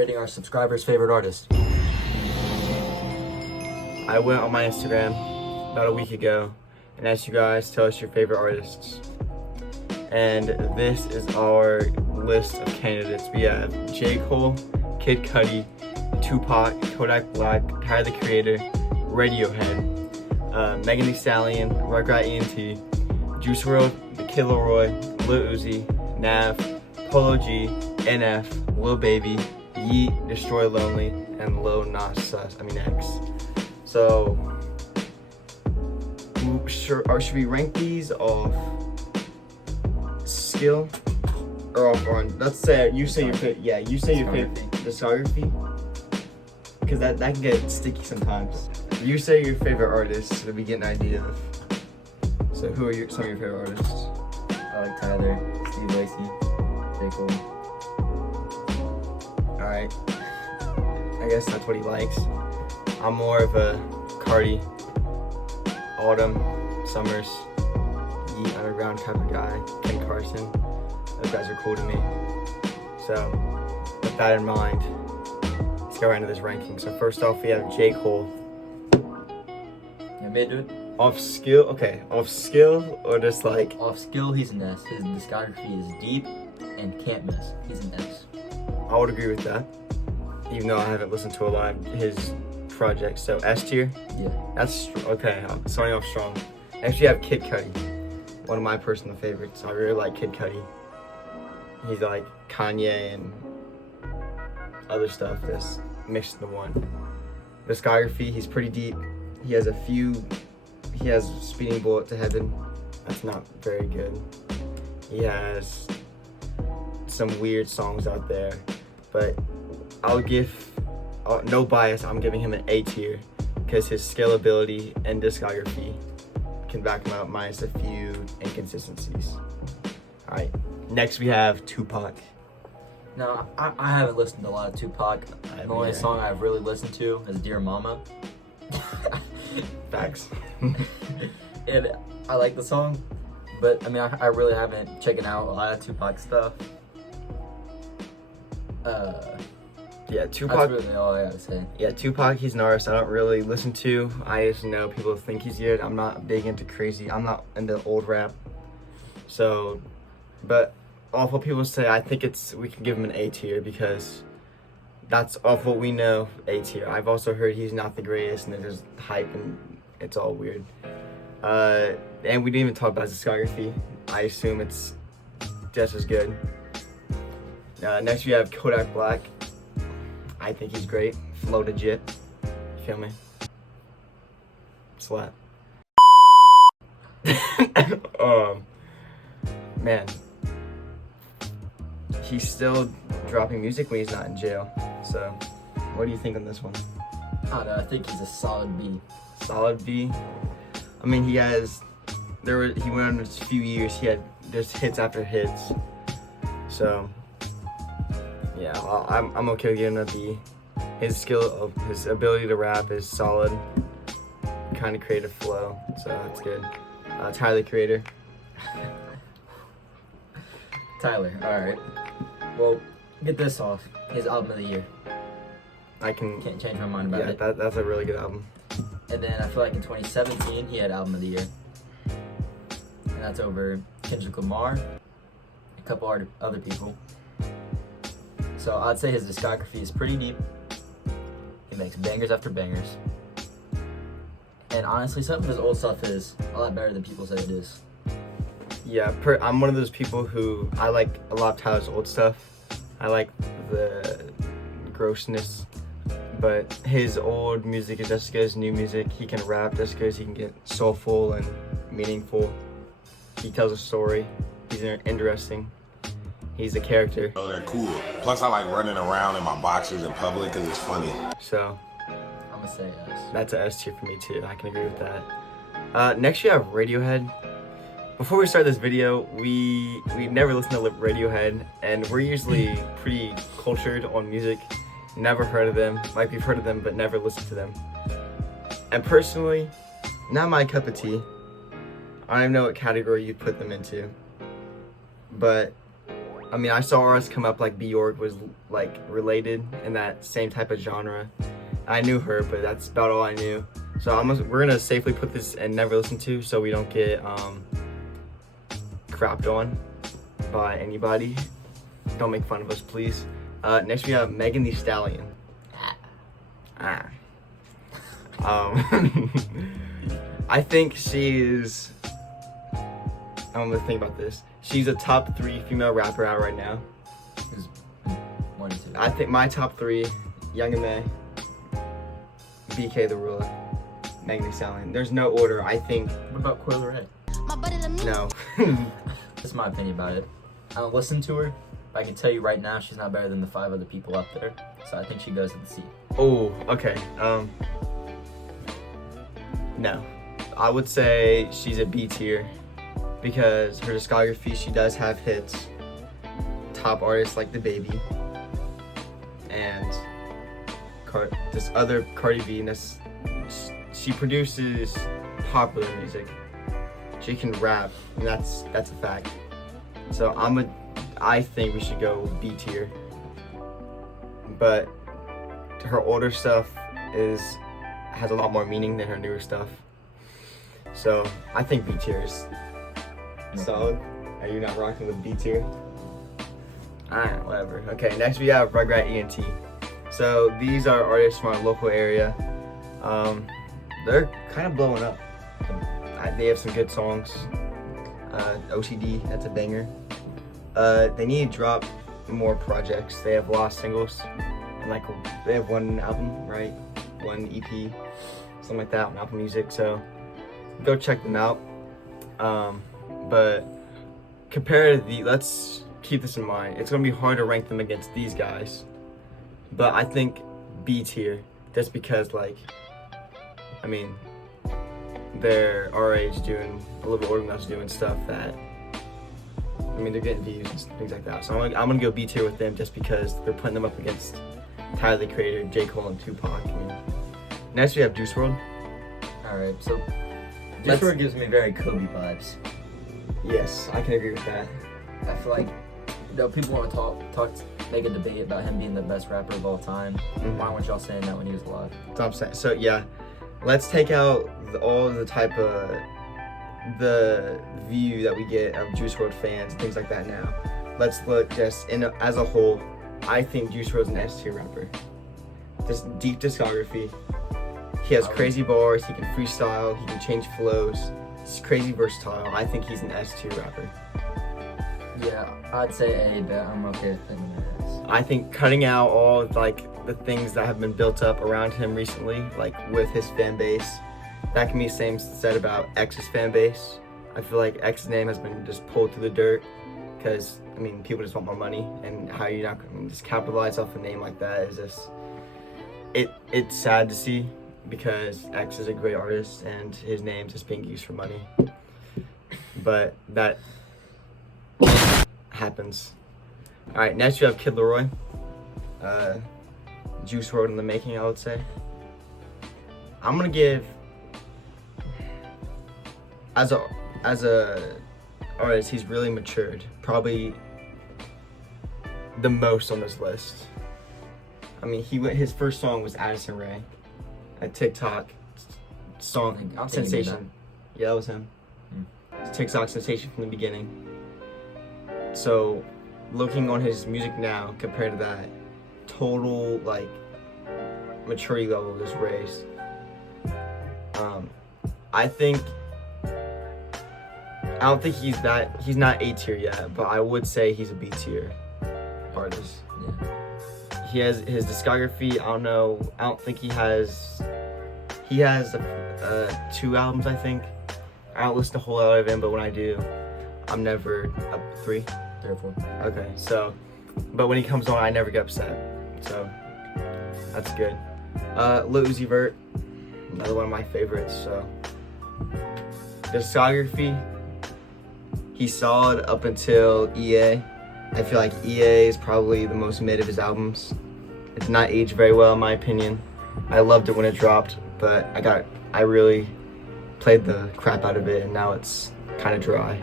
rating our subscribers' favorite artist. I went on my Instagram about a week ago and asked you guys to tell us your favorite artists. And this is our list of candidates. We have J. Cole, Kid Cudi, Tupac, Kodak Black, Tyler the Creator, Radiohead, Megan Thee Stallion, Rugrat ENT, Juice WRLD, The Kid Laroi, Lil Uzi, Nav, Polo G, NF, Lil Baby, Yeet, Destroy Lonely, and Lil Nas X. So, should we rank these off skill or off run? Let's say you say your favorite. Yeah, you say your favorite discography, because that can get sticky sometimes. You say your favorite artist so that we get an idea of. So who are some of your favorite artists? I like Tyler, Steve Lacy, J. Cole. Alright. I guess that's what he likes. I'm more of a Cardi, Autumn, Summers, Yeet Underground type of guy, Ken Carson. Those guys are cool to me. So, with that in mind, let's go right into this ranking. So first off, we have J. Cole. Yeah, me do it. Off skill or just like Off skill, he's an S. His discography is deep and can't miss. He's an S. I would agree with that, even though I haven't listened to a lot of his projects. So S tier, Yeah. that's okay. I'm starting off strong. Next, you have Kid Cudi, one of my personal favorites. I really like Kid Cudi. He's like Kanye and other stuff that's mixed into one. Discography, he's pretty deep. He has Speeding Bullet to Heaven. That's not very good. He has some weird songs out there, but I'll give, no bias, I'm giving him an A tier because his scalability and discography can back him up minus a few inconsistencies. Alright, next we have Tupac. No, I haven't listened to a lot of Tupac. The only either. song I've really listened to is Dear Mama. Facts. And I like the song, but I mean, I really haven't checked out a lot of Tupac stuff. Yeah, That's Tupac. really all I gotta say. Yeah, Tupac, he's an artist I don't really listen to. I just know people think he's good. I'm not big into I'm not into old rap. So, but off what people say, I think we can give him an A tier because that's off what we know, A tier. I've also heard he's not the greatest and there's hype and it's all weird. And we didn't even talk about his discography. I assume it's just as good. Next we have Kodak Black. I think he's great. Flow legit. You feel me? Slap. Man. He's still dropping music when he's not in jail. So, what do you think on this one? I don't know, I think he's a solid B. Solid B. I mean, he went on a few years. He had just hits after hits. So, yeah, I'm okay with giving him a B. His ability to rap is solid. Kind of creative flow, so that's good. Tyler the Creator. Tyler, alright. Well, get this off. His album of the year. Can't change my mind about it. That's a really good album. And then I feel like in 2017 he had album of the year. And that's over Kendrick Lamar, a couple other people. So I'd say his discography is pretty deep. He makes bangers after bangers. And honestly, some of his old stuff is a lot better than people say it is. Yeah, I'm one of those people who I like a lot of Tyler's old stuff. I like the grossness, but his old music is just as good as new music. He can rap just as good as he can get soulful and meaningful. He tells a story. He's interesting. He's a character. Oh, they're cool. Plus, I like running around in my boxers in public because it's funny. So, I'm gonna say yes. that's a S tier for me too. I can agree with that. Next, you have Radiohead. Before we start this video, we never listen to Radiohead, and we're usually pretty cultured on music. Never heard of them. Might be heard of them, but never listened to them. And personally, not my cup of tea. I don't even know what category you'd put them into. But I mean, I saw artists come up like Bjork was like related in that same type of genre. I knew her, but that's about all I knew. So we're gonna safely put this and never listen to, so we don't get crapped on by anybody. Don't make fun of us, please. Next we have Megan Thee Stallion. I think she's. I'm gonna think about this. She's a top 3 female rapper out right now. Who's 1 and 2? I think my top 3: Young M.A, BK the Ruler, Megan Thee Stallion. There's no order. I think What about Coi Leray? no. That's my opinion about it. I don't listen to her, but I can tell you right now she's not better than the 5 other people up there. So I think she goes in the C. Oh, okay. No. I would say she's a B tier because her discography, she does have hits. Top artists like DaBaby and this other Cardi B. And she produces popular music. She can rap, and that's a fact. So I think we should go B tier. But her older stuff has a lot more meaning than her newer stuff. So I think B tier is solid. Are you not rocking with B tier? Alright, whatever. Okay, next we have Rugrat ENT. So these are artists from our local area. They're kind of blowing up. They have some good songs. OCD, that's a banger. They need to drop more projects. They have a lot of singles. And they have 1 album, right? 1 EP, something like that on Apple Music. So go check them out. But compared to let's keep this in mind. It's gonna be hard to rank them against these guys. But I think B tier, just because they're our age doing a little bit older than us doing stuff that, they're getting views and things like that. So I'm gonna go B tier with them just because they're putting them up against Tyler the Creator, J. Cole, and Tupac. Next we have Juice WRLD. Alright, so Juice WRLD gives me very Kobe vibes. Yes, I can agree with that. I feel like people want to make a debate about him being the best rapper of all time. Why weren't y'all saying that when he was alive? That's what I'm saying. So yeah, let's take out all the type of the view that we get of Juice WRLD fans and things like that now. Let's look just as a whole. I think Juice WRLD's an S tier rapper. Just deep discography. He has crazy bars. He can freestyle. He can change flows. He's crazy versatile. I think he's an S tier rapper. Yeah, I'd say A, but I'm okay with thinking that S. I think cutting out all the things that have been built up around him recently, with his fan base, that can be the same said about X's fan base. I feel like X's name has been just pulled through the dirt because people just want more money, and how you not just capitalize off a name like that is just it's sad to see because X is a great artist and his name's just being used for money. But that happens. All right, next you have Kid Laroi. Juice WRLD in the making, I would say. I'm gonna give as a artist, he's really matured. Probably the most on this list. His first song was Addison Rae, a TikTok song I think sensation. Yeah, that was him. TikTok sensation from the beginning. So, looking on his music now compared to that, total maturity level just raised. I don't think he's not A tier yet, but I would say he's a B tier artist. Yeah. He has his discography. I don't think he has 2 albums, I think. I don't listen to a whole lot of him, but when I do, I'm never up 3. 3 or 4. Okay, so, but when he comes on, I never get upset. So, that's good. Lil Uzi Vert, another one of my favorites. So, discography, he's solid up until EA. I feel like EA is probably the most mid of his albums. It did not age very well, in my opinion. I loved it when it dropped, but I really played the crap out of it, and now it's kind of dry.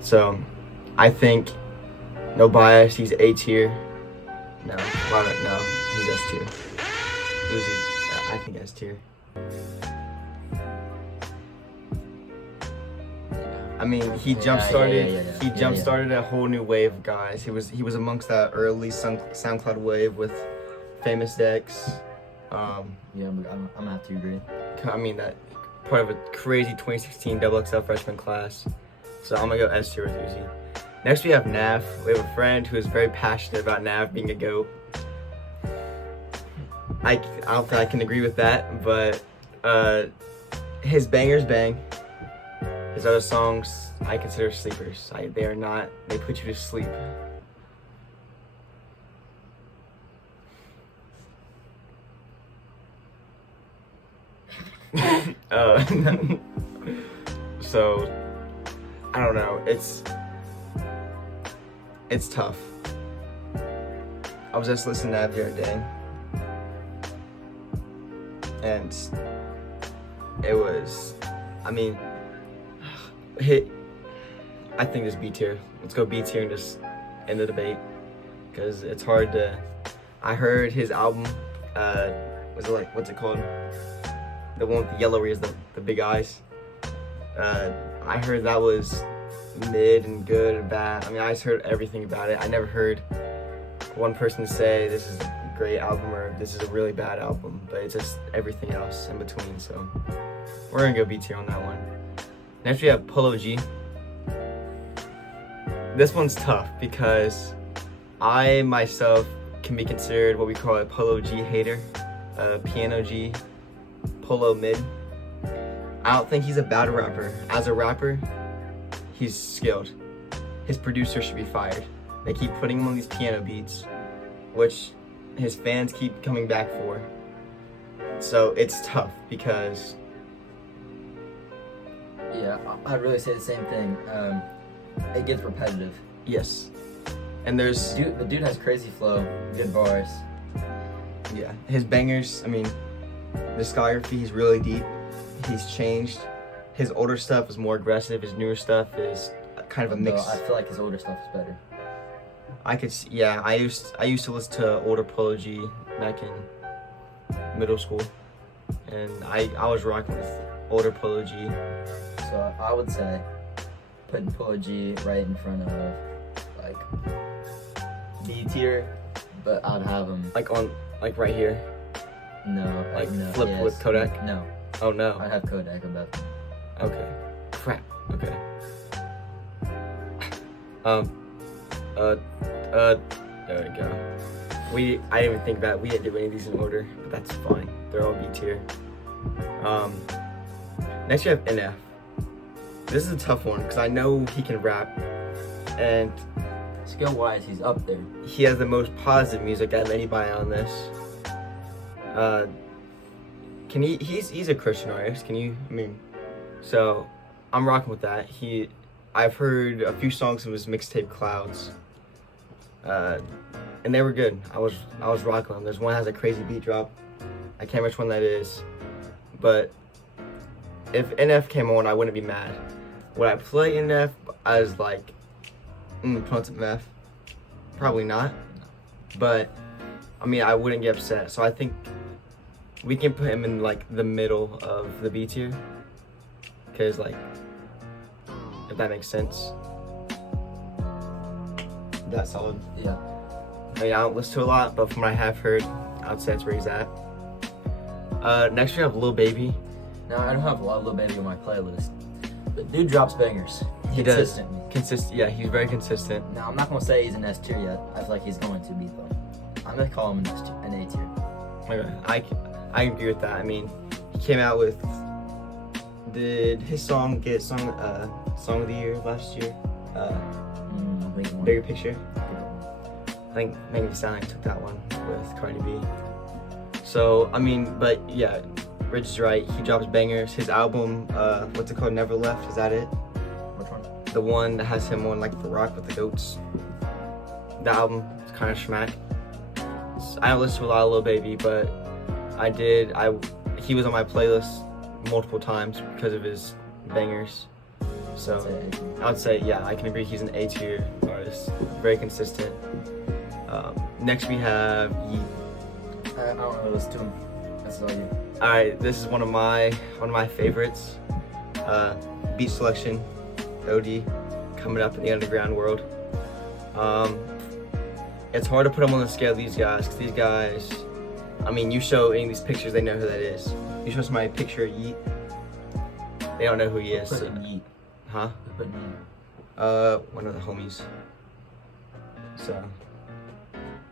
So, I think No bias. He's A tier. No, no, he's S tier. Uzi, I think S tier. I mean, he jump started. He jump started a whole new wave of guys. He was amongst that early SoundCloud wave with Famous Dex. I'm gonna have to agree. I mean, that part of a crazy 2016 XXL freshman class. So I'm gonna go S tier with Uzi. Next we have Nav. We have a friend who is very passionate about Nav being a GOAT. I don't think I can agree with that, but his bangers bang. His other songs I consider sleepers. They are not. They put you to sleep. So I don't know. It's tough. I was just listening to that the other day, and it was. I mean. I think it's B tier. Let's go B tier and just end the debate, because it's hard to. I heard his album. Was it like, what's it called? The one with the yellow ears, the big eyes. I heard that was mid and good and bad. I mean, I just heard everything about it. I never heard one person say this is a great album or this is a really bad album, but it's just everything else in between. So we're gonna go B tier on that one. Next we have Polo G. This one's tough because I myself can be considered what we call a Polo G hater, Piano G, Polo mid. I don't think he's a bad rapper. As a rapper, he's skilled. His producer should be fired. They keep putting him on these piano beats, which his fans keep coming back for. So it's tough because I'd really say the same thing. It gets repetitive. yes, and there's The dude has crazy flow, good bars. yeah, his bangers. I mean, discography, he's really deep. He's changed. His older stuff is more aggressive. His newer stuff is kind of a mix. I feel like his older stuff is better. I could see, yeah. I used to listen to older Polo G back in middle school, and I was rocking with older Polo G. So I would say putting Polo G right in front of like B tier, but I'd have him Like right here. no flip with Kodak? No, Oh no. I'd have Kodak above him. Okay. Crap. Okay. There we go. I didn't even think about it. We didn't do any of these in order, but that's fine. They're all B tier. Next you have NF. This is a tough one because I know he can rap, and Skill wise, he's up there. he has the most positive music out of anybody on this. He's a Christian artist. So I'm rocking with that. I've heard a few songs of his mixtape Clouds, and they were good. I was rocking them. There's one that has a crazy beat drop. I can't remember which one that is, but if NF came on, I wouldn't be mad. Would I play NF as like Prince of F? Probably not. But I mean, I wouldn't get upset. So I think we can put him in like the middle of the B tier, because like, if that makes sense. That's solid. Yeah. I mean, I don't listen to a lot, but from what I have heard, I would say that's where he's at. Next we have Lil Baby. Now I don't have a lot of Lil Baby on my playlist, but dude drops bangers He consistently. Yeah, he's very consistent. Now I'm not gonna say he's an S tier yet. I feel like he's going to be though. I'm gonna call him an A tier. Okay, I agree with that. I mean, he came out with. Did his song get song of the year last year? Bigger Picture. I think Megan Thee Stallion took that one with Cardi B. So I mean, but yeah, Rich is right. He drops bangers. His album, what's it called? Never Left. Is that it? Which one? The one that has him on like the rock with the goats. That album is kind of schmack. I don't listen to a lot of Lil Baby, but he was on my playlist multiple times because of his bangers. So I'd say A tier. I would say, yeah, I can agree he's an A tier artist. Very consistent. Next we have Yeet. I don't really listen to him. That's all you. All right, this is one of my favorites. Beat Selection, OD, coming up in the underground world. It's hard to put them on the scale of these guys, because these guys, I mean, you show any of these pictures, they know who that is. You show somebody a picture of Yeet, they don't know who he is. Put in Yeet. Huh? Put in Yeet. One of the homies. So,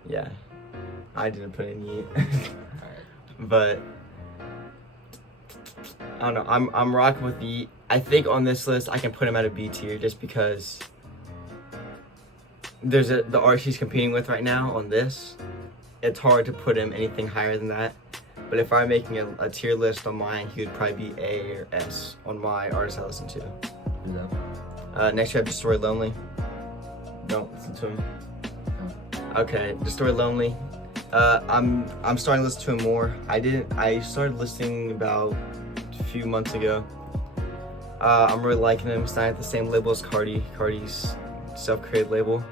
yeah, I didn't put in Yeet. Alright. But I don't know. I'm rocking with Yeet. I think on this list I can put him at a B tier just because there's the artist he's competing with right now on this. It's hard to put him anything higher than that. But if I'm making a tier list on mine, he would probably be A or S on my artists I listen to. Who's that? Next we have Destroy Lonely. Don't listen to him. Okay, Destroy Lonely. I'm starting to listen to him more. I started listening about a few months ago. I'm really liking him. He's not at the same label as Cardi. Cardi's self-created label.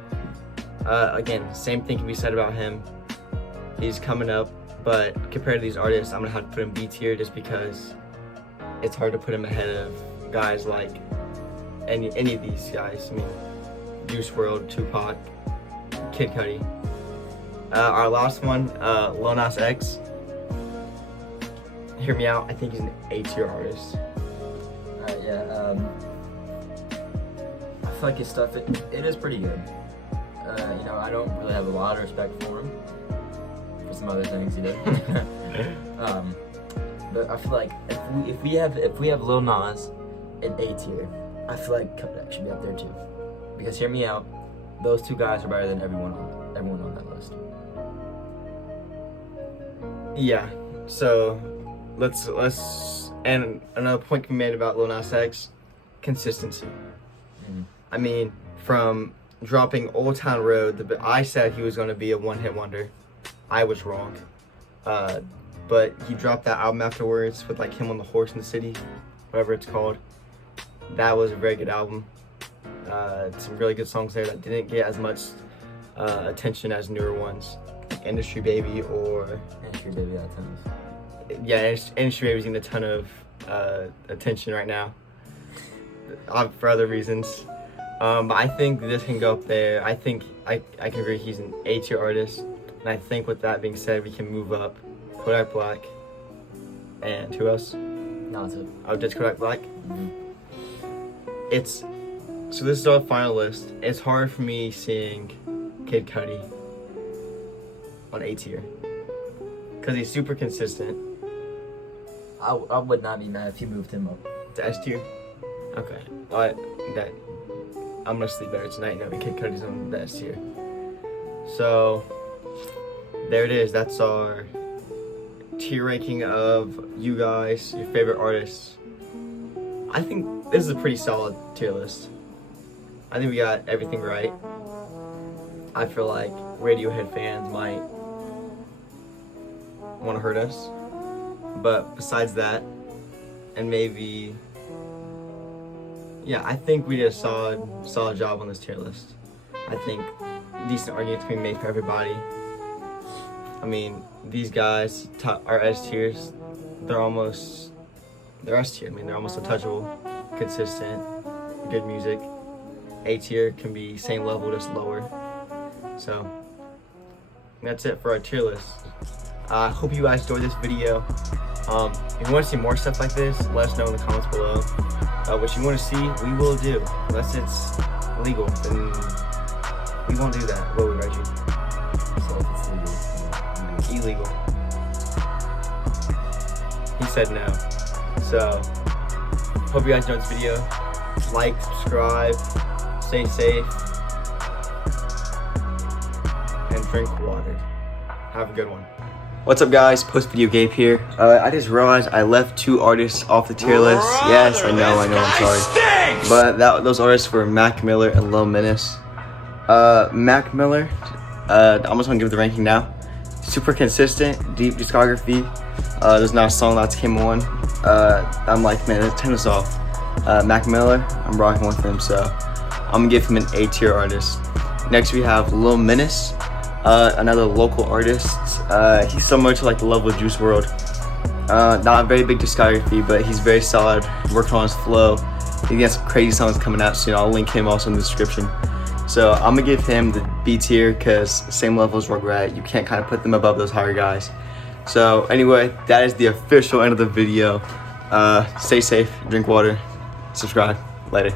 Again, same thing can be said about him. He's coming up, but compared to these artists, I'm gonna have to put him B tier just because it's hard to put him ahead of guys like any of these guys. I mean, Juice WRLD, Tupac, Kid Cudi. Our last one, Lil Nas X. Hear me out. I think he's an A tier artist. Alright, yeah. I feel like his stuff, it is pretty good. You know, I don't really have a lot of respect for him for some other things he did. But I feel like if we have Lil Nas in A tier, I feel like Kodak should be up there too. Because hear me out, those two guys are better than everyone on that list. Yeah. So let's and another point can be made about Lil Nas X, consistency. I mean, from dropping Old Town Road, I said he was going to be a one-hit wonder. I was wrong. But he dropped that album afterwards with like him on the horse in the city, whatever it's called. That was a very good album. Some really good songs there that didn't get as much attention as newer ones, like Industry Baby or Industry Baby got tons. yeah, Industry Baby's getting a ton of attention right now for other reasons. But I think this can go up there. I think I can agree he's an A tier artist, and I think with that being said, we can move up Kodak Black and who else? No, that's it. Oh, just Kodak Black. Mm-hmm. So this is our final list. It's hard for me seeing Kid Cudi on A tier because he's super consistent. I would not be mad if you moved him up. To S tier. Okay. I'm gonna sleep better tonight knowing Kid Cudi's on the S tier. So there it is. That's our tier ranking of you guys, your favorite artists. I think this is a pretty solid tier list. I think we got everything right. I feel like Radiohead fans might want to hurt us, but besides that, and maybe, yeah, I think we did a solid job on this tier list. I think decent arguments can be made for everybody. I mean, these guys are S tiers. They're S tier. I mean, they're almost untouchable, consistent, good music. A tier can be same level, just lower. So that's it for our tier list. I hope you guys enjoyed this video. If you want to see more stuff like this, let us know in the comments below. What you want to see, we will do. Unless it's legal, then we won't do that, will we, Reggie? So if it's Illegal. He said no. So, hope you guys enjoyed this video. Like, subscribe, stay safe, and drink water. Have a good one. What's up, guys? Post Video Gabe here. I just realized I left 2 artists off the tier list. Yes, I know, I'm sorry. But those artists were Mac Miller and Lil Menace. Mac Miller, I'm just gonna give the ranking now. Super consistent, deep discography. There's not a song that came on. I'm like, man, turn this off. Mac Miller, I'm rocking with him, so I'm gonna give him an A tier artist. Next we have Lil Menace, another local artist. He's similar to like the level of Juice WRLD. Not a very big discography, but he's very solid, working on his flow. He got some crazy songs coming out soon. I'll link him also in the description. So I'm gonna give him the B tier because same level as Rugrat. You can't kind of put them above those higher guys. So anyway, that is the official end of the video. Stay safe, drink water, subscribe. Later.